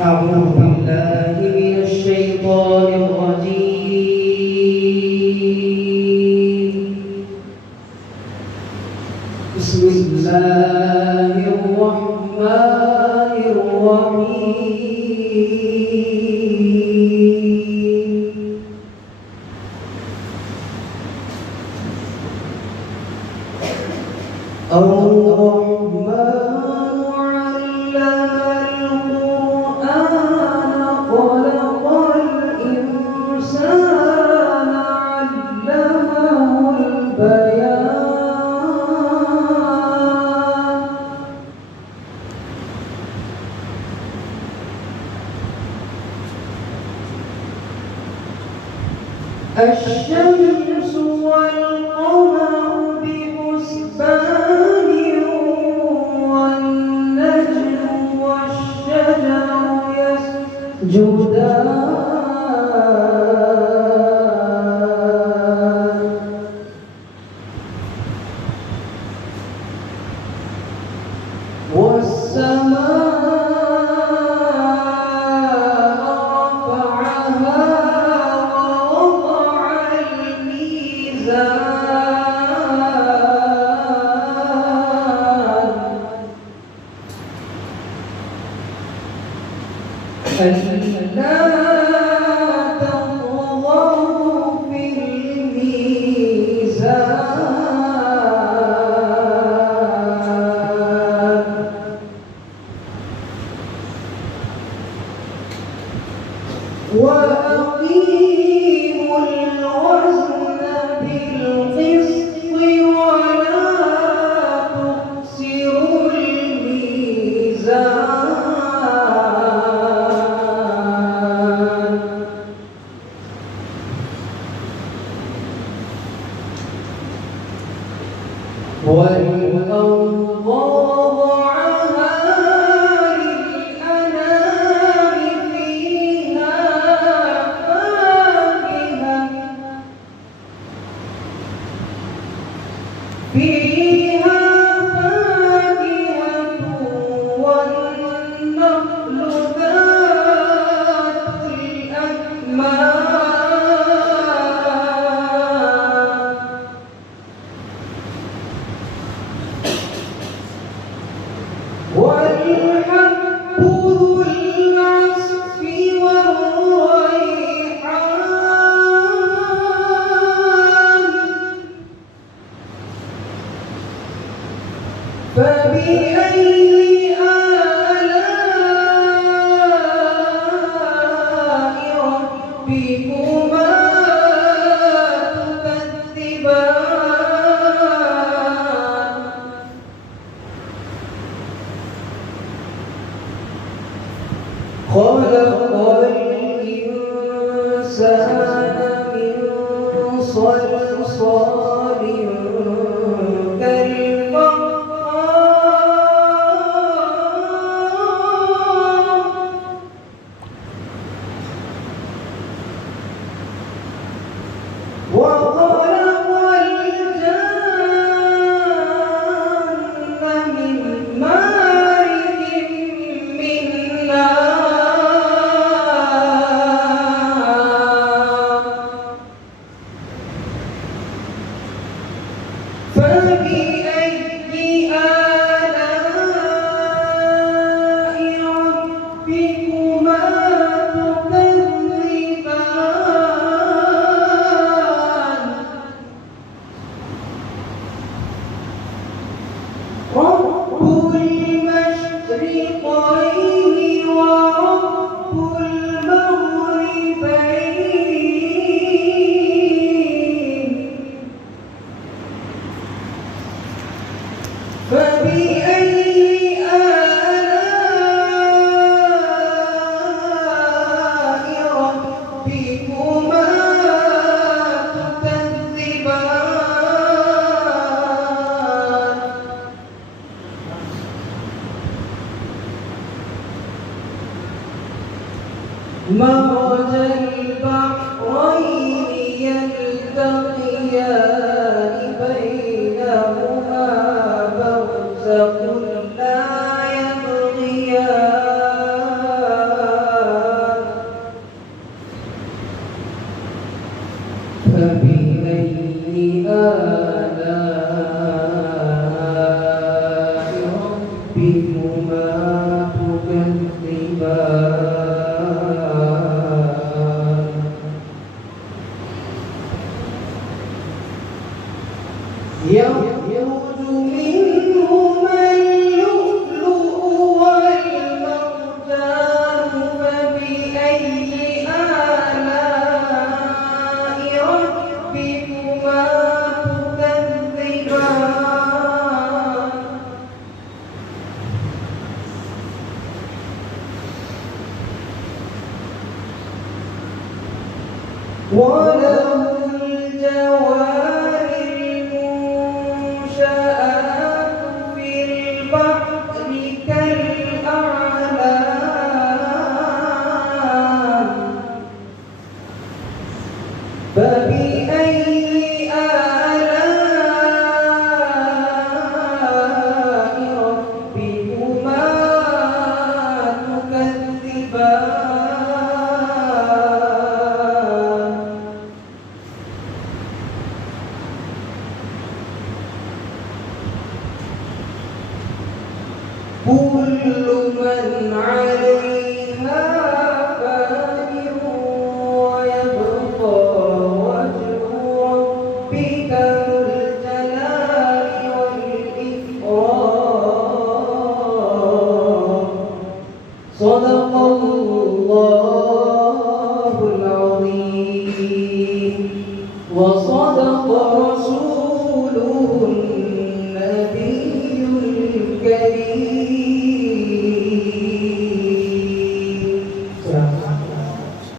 أعوذ بالله من الشيطان الرجيم. بسم الله الرحمن الرحيم. الرحمن الشمس والقمر بحسبان والنجم والشجر يسجدان ألا تطغوا في الميزان وأقيموا الوزن بالقسط ولا تخسروا الميزان والأرض وضعها للأنام فيها فاكهة والنخل ذات الأكمام والحب ذو العصف والريحان فبأي آلاء ربكما تكذبان خلق الإنسان من صلصال كالفخار وخلق الجن من مارج من نار فبأي آلاء ربكما تكذبان رب المشرقين ورب المغربين فبأي آلاء ربكما تكذبان مرج البحرين يلتقيان بينهما برزخ لا يبغيان وله الجوار المنشآت في البحر كالأعلام فبأي آلاء ربكما تكذبان كل من عليها